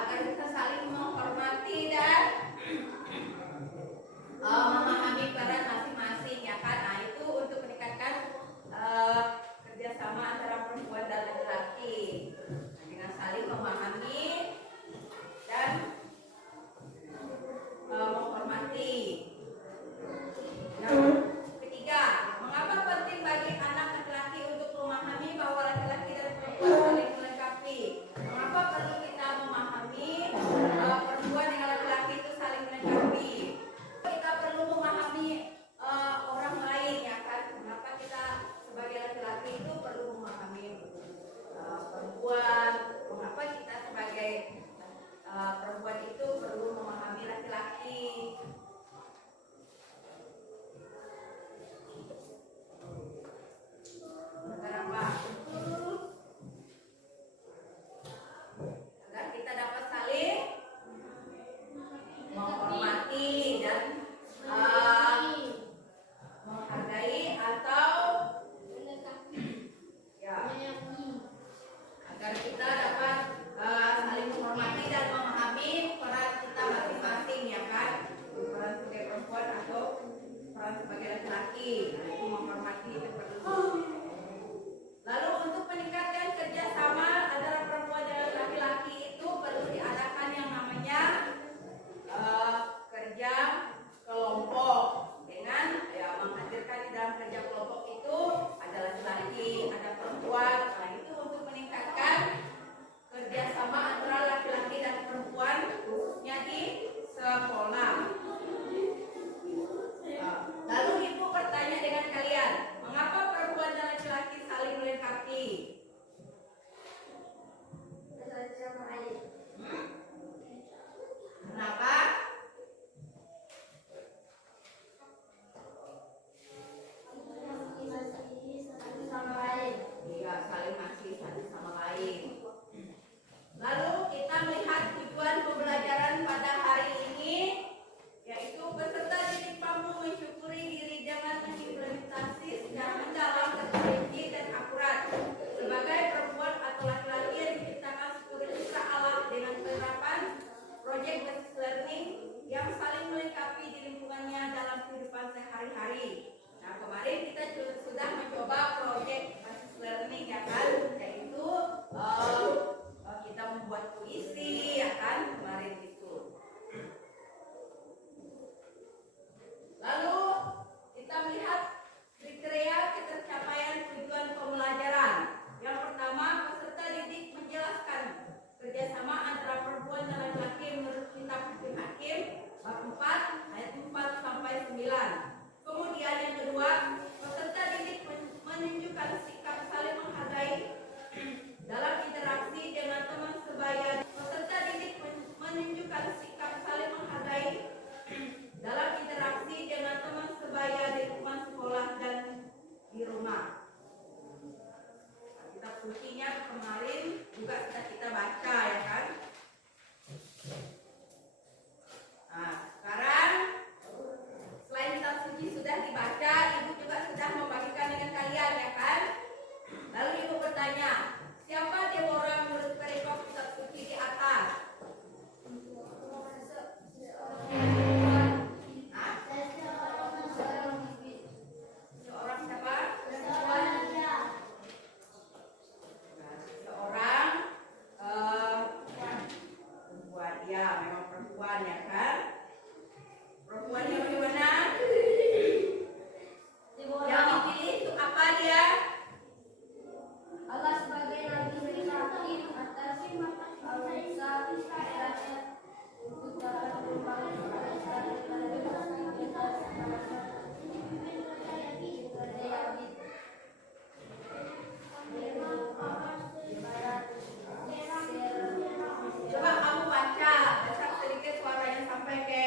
agar kita saling menghormati dan memahami peran masing-masing, ya kan? Nah, itu untuk meningkatkan kerjasama antara perempuan dan laki-laki dengan saling memahami dan menghormati. Yang ketiga, mengapa penting bagi anak laki-laki untuk memahami bahwa laki-laki dan perempuan saling melengkapi? Mengapa perlu kita memahami perempuan dengan laki-laki itu saling melengkapi? Kita perlu memahami orang lain, ya kan? Mengapa kita sebagai laki-laki itu perlu memahami perempuan? Mengapa kita sebagai perempuan itu perlu memahami laki-laki? Kenapa? Agar kita dapat saling menghormati dan menghargai atau ya, agar kita dapat saling menghormati dan memahami peran kita masing-masing, ya kan? Peran sebagai perempuan atau peran sebagai laki-laki. Nah, itu menghormati itu perlu. Lalu untuk meningkatkan kerjasama antara perempuan dan laki-laki itu perlu diadakan yang namanya kerja kelompok, dengan ya menghadirkan di dalam kerja kelompok itu ada laki-laki, ada perempuan. Nah, itu untuk meningkatkan kerjasama antara laki-laki dan perempuan khususnya di sekolah. Lalu ibu bertanya dengan kalian, mengapa perempuan dan laki-laki saling melengkapi? Kenapa? Iya, saling mengasihi satu sama lain. Lalu kita melihat tujuan pembelajaran pada hari ini, yaitu peserta didik mampu mensyukuri diri dengan mengimplementasi secara mendalam, terperinci dan akurat sebagai perempuan atau laki-laki yang diciptakan sebagai citra Allah dengan penerapan proyek basis learning yang saling melengkapi di lingkungannya dalam kehidupan sehari-hari. Nah, kemarin kita sudah mencoba proyek basis learning, ya kan, yaitu kita membuat puisi, ya kan, kemarin itu. Lalu kita melihat kriteria ketercapaian tujuan pembelajaran. Yang pertama, peserta didik menjelaskan kerjasama antara perempuan dan laki-laki menurut kitab Fikih Hakim bab 4 ayat 4 sampai 9. Kemudian yang kedua, peserta didik menunjukkan sikap saling menghargai dalam interaksi dengan teman sebaya. Peserta didik menunjukkan sikap saling menghargai dalam interaksi dengan teman sebaya di lingkungan sekolah dan di rumah. Kitab sucinya kemarin juga sudah kita baca, ya kan? Nah, sekarang selain kitab suci sudah dibaca, ibu juga sudah membagikan dengan kalian, ya kan? Lalu ibu bertanya, siapa Deborah menurut perikop kitab suci di atas? Seorang siapa? Seorang perempuan. Ya, memang perempuan, ya kan? Perempuan yang bagaimana? Yang dipilih untuk apa dia? Allah sebagai nabi laki atas bangsa untuk dapat membangun Coba kamu baca, besar sedikit suaranya sampai ke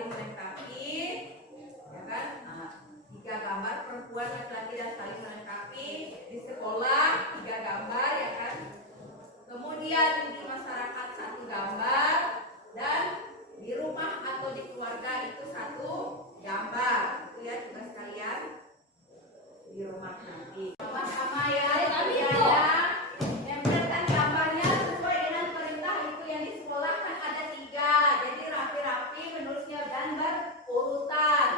saling melengkapi, ya kan? Nah, 3 gambar perempuan, laki-laki dan saling melengkapi. Di sekolah 3 gambar, ya kan? Kemudian di masyarakat 1 gambar, dan di rumah atau di keluarga itu 1 gambar. Itu ya tugas kalian di rumah nanti. Sama-sama ya, kerjanya tempelkan gambarnya sesuai dengan perintah itu yang di sekolah kan ada 3, jadi rapi-rapi menulisnya dan berurutan.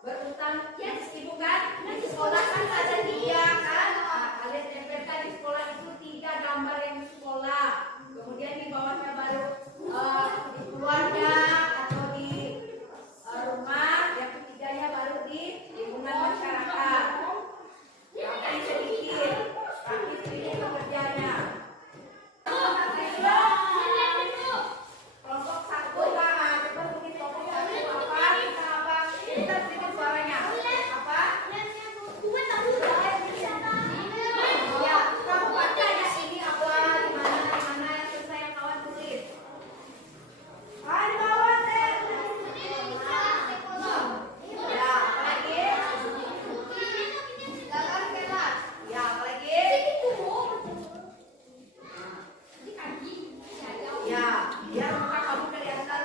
Berurutan ya ibu kan? Di sekolah kan ada 3 kan? Nah, kalian tempelkan di sekolah itu 3 gambar yang di sekolah. Kemudian di bawahnya baru di keluarga atau di rumah, yang ketiganya baru di lingkungan masyarakat. Rapi sedikit kerjanya. Kelompok 1 kan, coba bikin kelompok 1 apa? Kita bikin suaranya apa? Ya, kamu baca ya ini apa, di mana yang selesai yang kawan tulis. Di bawah deh. Ya, apalagi? Ya, apalagi? Ya, biar muka kamu kelihatan.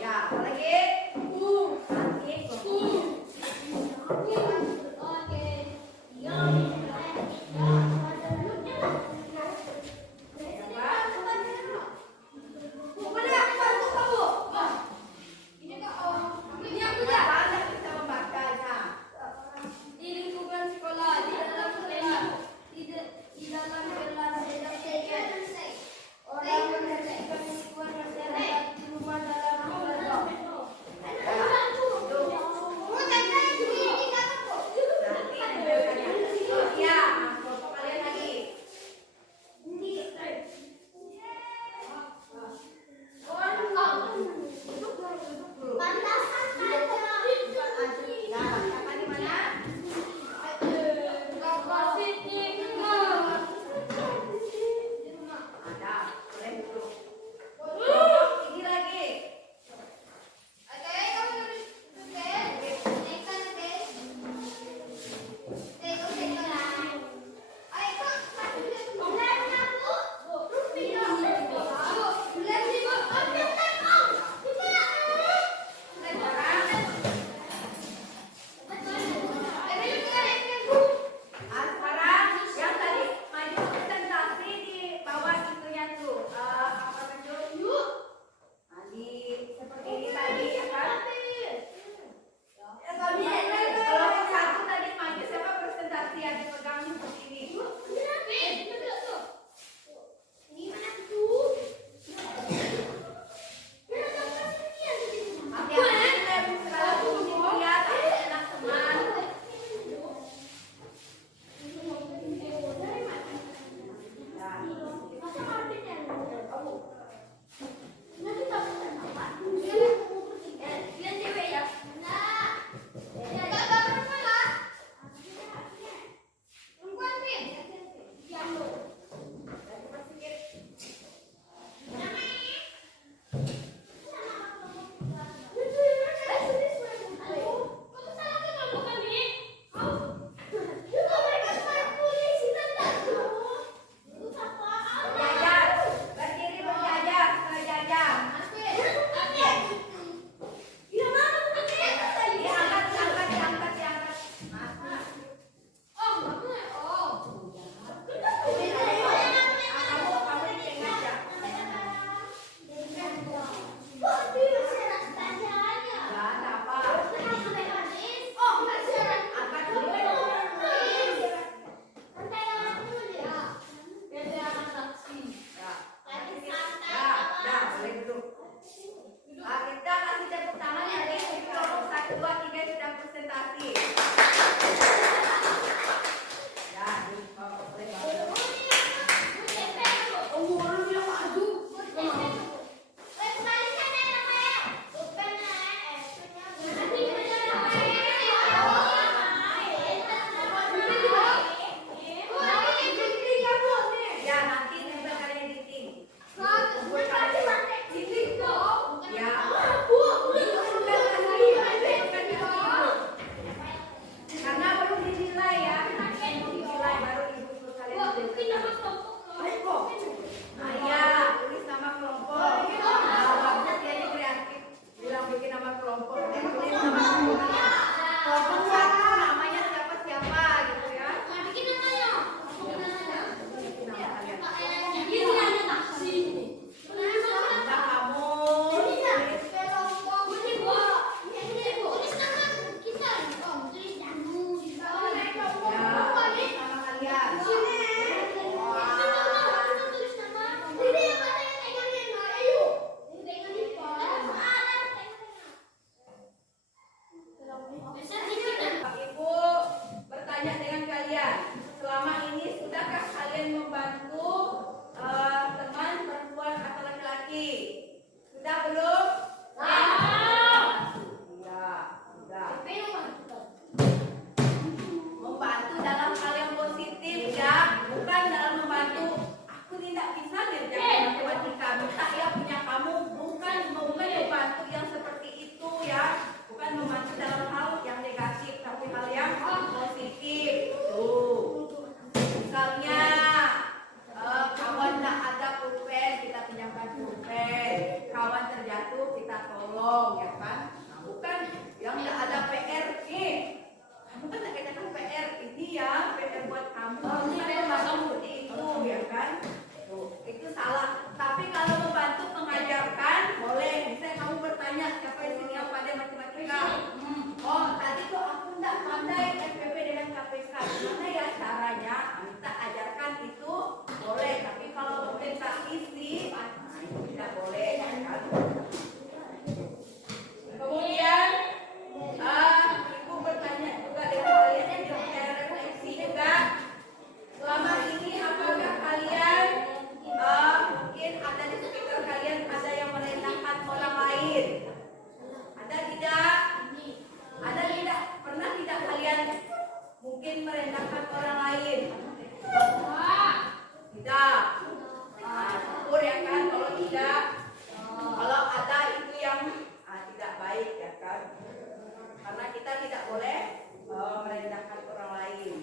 Ya, apalagi? Bagaimana kita membacanya? Di lingkungan sekolah, di dalam kelas, di dalam kelas, orang membersihkan lingkungan masyarakat di rumah dalam keluarga. Nanti tempelkannya. Ya, kelompok kalian lagi. Ya, siapa di mana? Ada, boleh duduk. Kelompok ini lagi. Sekarang yang tadi maju presentasi di bawah itunya tuh apa itu? Di seperti ini tadi ya kan? Kelompok 1 tadi maju siapa presentasi yang dipegang seperti ini? Hati-hati kalau bunyi ya takut enak teman. Berjajar, berdiri berjajar, berjajar. Diangkat. Kamu diceng aja. pen, kawan terjatuh kita tolong, ya kan? Nah, bukan yang nggak ada PR nih. Kamu kan nggak katakan PR ini ya, PR buat kamu. Kamu seperti itu, ya kan? Tuh, itu salah. Tapi kalau membantu mengajarkan boleh. Misalnya kamu bertanya siapa di sini yang pandai matematika? Oh, tadi kok aku nggak pandai SPP dengan KPK. Gimana ya caranya? Kita ajarkan itu boleh. Tapi kalau minta isi, nah itu tidak boleh, ya kan? Kemudian, ibu bertanya juga dengan kalian yang tidak refleksi juga. Selama ini apakah kalian mungkin ada di sekitar kalian ada yang merendahkan orang lain? Ada tidak? Ada tidak? Pernah tidak kalian mungkin merendahkan orang lain? Tidak. Syukur ya kan kalau tidak. Kalau ada itu yang tidak baik ya kan. Karena kita tidak boleh merendahkan orang lain.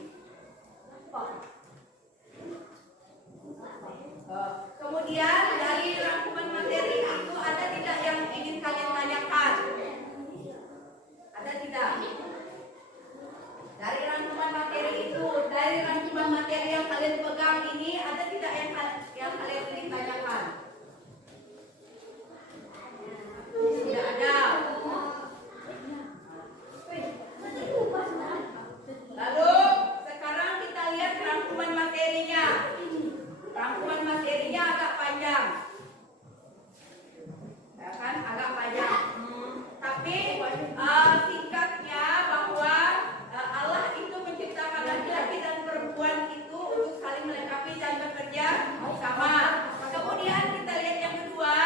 Kemudian dari rangkuman materi itu ada tidak yang ingin kalian tanyakan? Ada tidak? Dari rangkuman materi itu, dari rangkuman materi yang kalian pegang ini, ada tidak yang kalian ingin tanyakan? Tidak ada. Lalu sekarang kita lihat rangkuman materinya. Rangkuman materinya agak panjang, ya kan? Agak panjang. Tapi singkatnya bahwa Allah itu menciptakan laki-laki dan perempuan itu untuk saling melengkapi dan bekerja sama. Kemudian kita lihat yang kedua,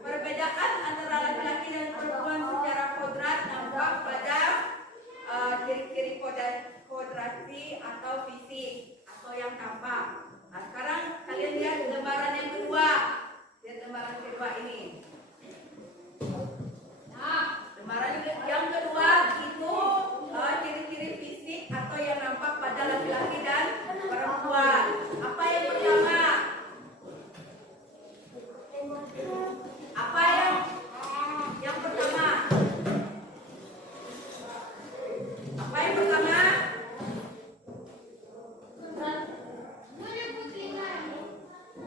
perbedaan antara laki-laki dan perempuan secara kodrat nampak pada ciri-ciri kodrasi atau fisik atau yang tampak. Nah, sekarang kalian lihat lembaran yang kedua. Lihat lembaran kedua ini. Nah, lembaran yang kedua itu ciri-ciri fisik atau yang nampak pada laki-laki dan perempuan. Apa yang pertama? Apa yang pertama? Apa yang pertama?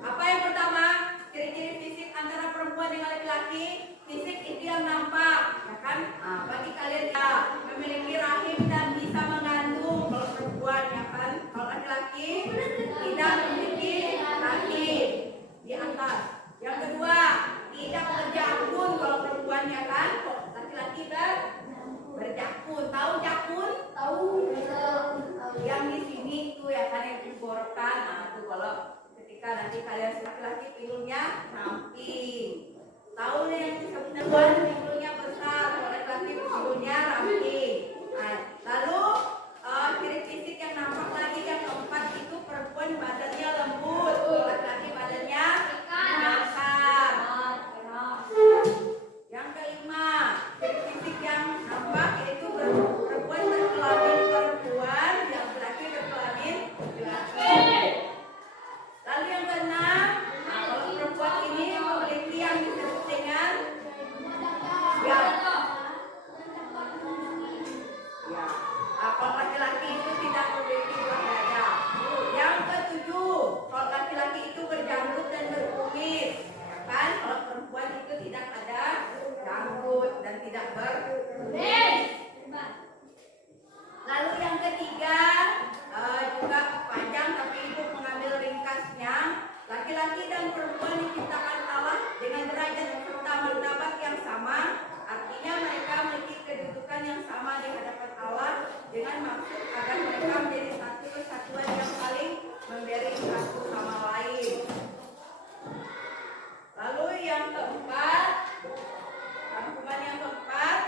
Apa yang pertama? Ciri-ciri fisik antara perempuan dengan laki-laki. Fisik itu yang nampak, ya kan? Nah, bagi kalian ya memiliki rahim dan bisa mengandung kalau perempuan, ya kan? Kalau laki-laki tidak memiliki rahim di atas. Yang kedua, tidak berjakun kalau perempuan, ya kan? Kalau laki-laki berjakun. Tahu jakun? Tahu. Yang di sini itu ya kan yang digorkan. Nah, itu kalau ketika nanti kalian laki-laki pinggulnya ramping. Tahu nih yang perempuan pinggulnya besar, kalau laki-laki pinggulnya ramping. Nah, lalu ciri fisik yang nampak lagi yang keempat itu perempuan badannya lembut, kalau laki-laki badannya kasar. Yang kelima, ciri fisik yang nampak yaitu perempuan berkelamin perempuan, yang laki-laki berkelamin laki-laki. Lalu yang keenam, kalau perempuan ini memiliki yang disebut dengan kalau laki-laki itu tidak memiliki buah dada. Yang ketujuh, kalau laki-laki itu berjanggut dan berkumis, ya kan? Kalau perempuan itu tidak ada janggut dan tidak berkumis. Lalu yang ketiga juga panjang tapi ibu mengambil ringkasnya. Laki-laki dan perempuan diciptakan Allah dengan derajat serta martabat yang sama. Artinya mereka memiliki kedudukan yang sama di hadapan Allah dengan maksud agar mereka menjadi satu kesatuan yang saling memberi satu sama lain. Lalu yang keempat, rangkuman yang keempat,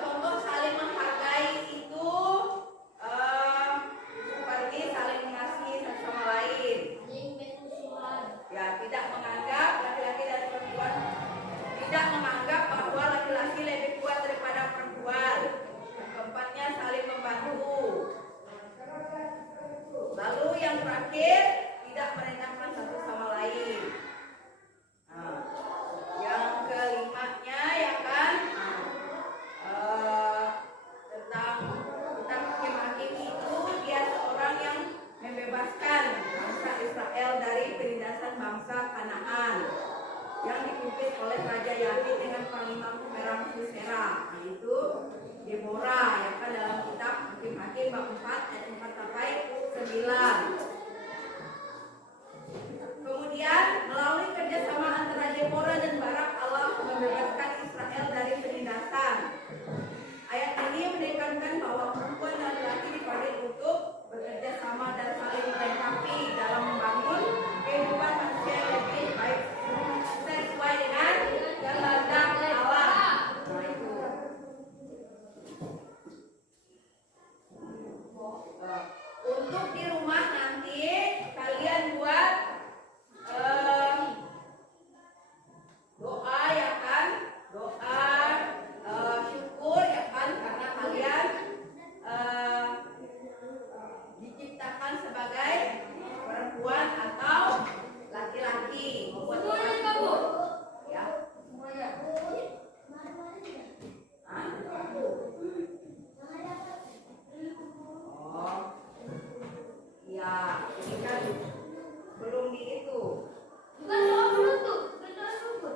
contoh saling menghargai itu seperti saling mengasihi satu sama lain. Ya, tidak menganggap laki-laki dan perempuan, tidak menganggap bahwa laki-laki lebih kuat daripada perempuan. Yang keempatnya saling membantu. Lalu yang terakhir, tidak merendahkan satu bangsa Kanaan yang dipimpin oleh Raja Yabin dengan panglima perang Sisera, yaitu Deborah, yang kan dalam kitab Hakim-Hakim bab 4 ayat 4 sampai 9. Kemudian melalui kerjasama antara Deborah dan Barak, Allah membebaskan Israel dari penindasan. Ayat ini menekankan bahwa perempuan dan laki-laki dipanggil untuk bekerja sama dan saling melengkapi dalam membangun kehidupan manusia yang lebih baik sesuai dengan kehendak Allah. Nah, itu. Untuk di rumah nanti kalian buat doa, ya kan, doa syukur, ya kan, karena kalian diciptakan sebagai perempuan atau laki-laki. Membuat doa syukur, ya. Hah? Oh, ya, ini kan belum di itu. Bukan doa penutup, bukan doa syukur.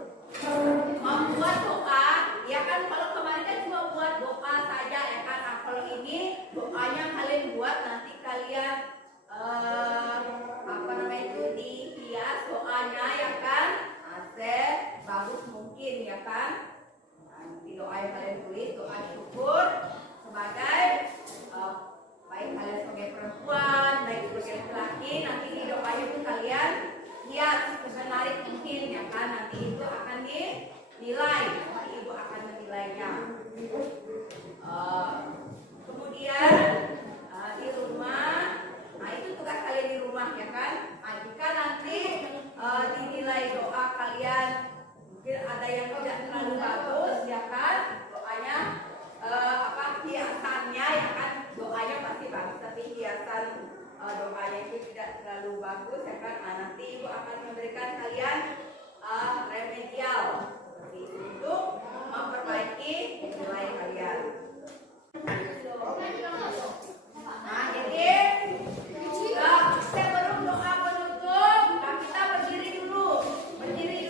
Membuat doa, ya kan, kalau kemarin kan cuma buat doa saja, ya kan. Nah, kalau ini doanya kalian buat, nanti kalian apa namanya itu, dihias doanya, ya kan, bagus mungkin, ya kan. Nah, nanti doa yang kalian tulis doa syukur sebagai baik kalian sebagai perempuan, baik sebagai laki-laki, nanti di doanya itu kalian hias semenarik mungkin, ya kan. Nanti itu akan dinilai, nanti ibu akan menilainya. Kemudian di rumah, nah itu tugas kalian di rumah, ya kan. Nah, jika nanti dinilai doa kalian mungkin ada yang tidak terlalu bagus, ya kan, doanya hiasannya, ya kan, doanya pasti bagus tapi hiasan doanya itu tidak terlalu bagus, ya kan. Nah, nanti ibu akan memberikan kalian remedial seperti itu untuk memperbaiki nilai kalian. Nah, jadi sebelum doa penutup, nah kita berdiri dulu. Berdiri.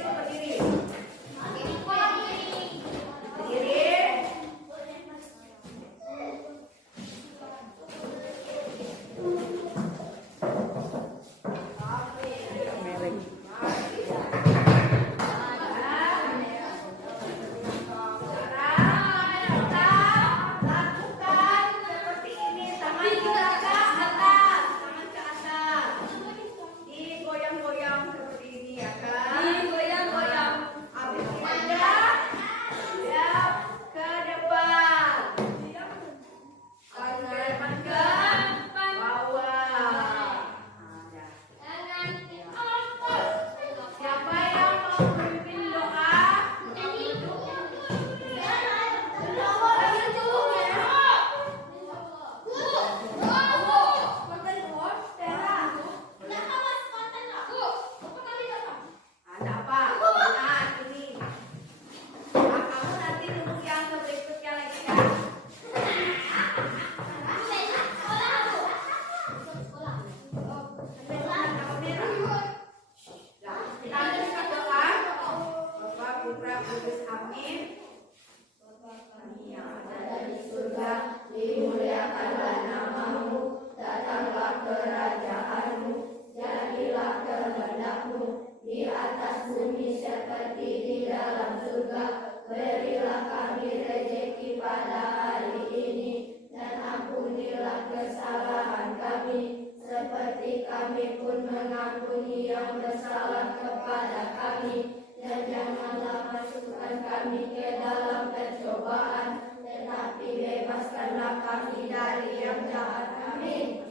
Seperti kami pun mengampuni yang bersalah kepada kami, dan janganlah masukkan kami ke dalam pencobaan, tetapi bebaskanlah kami dari yang jahat. Amin.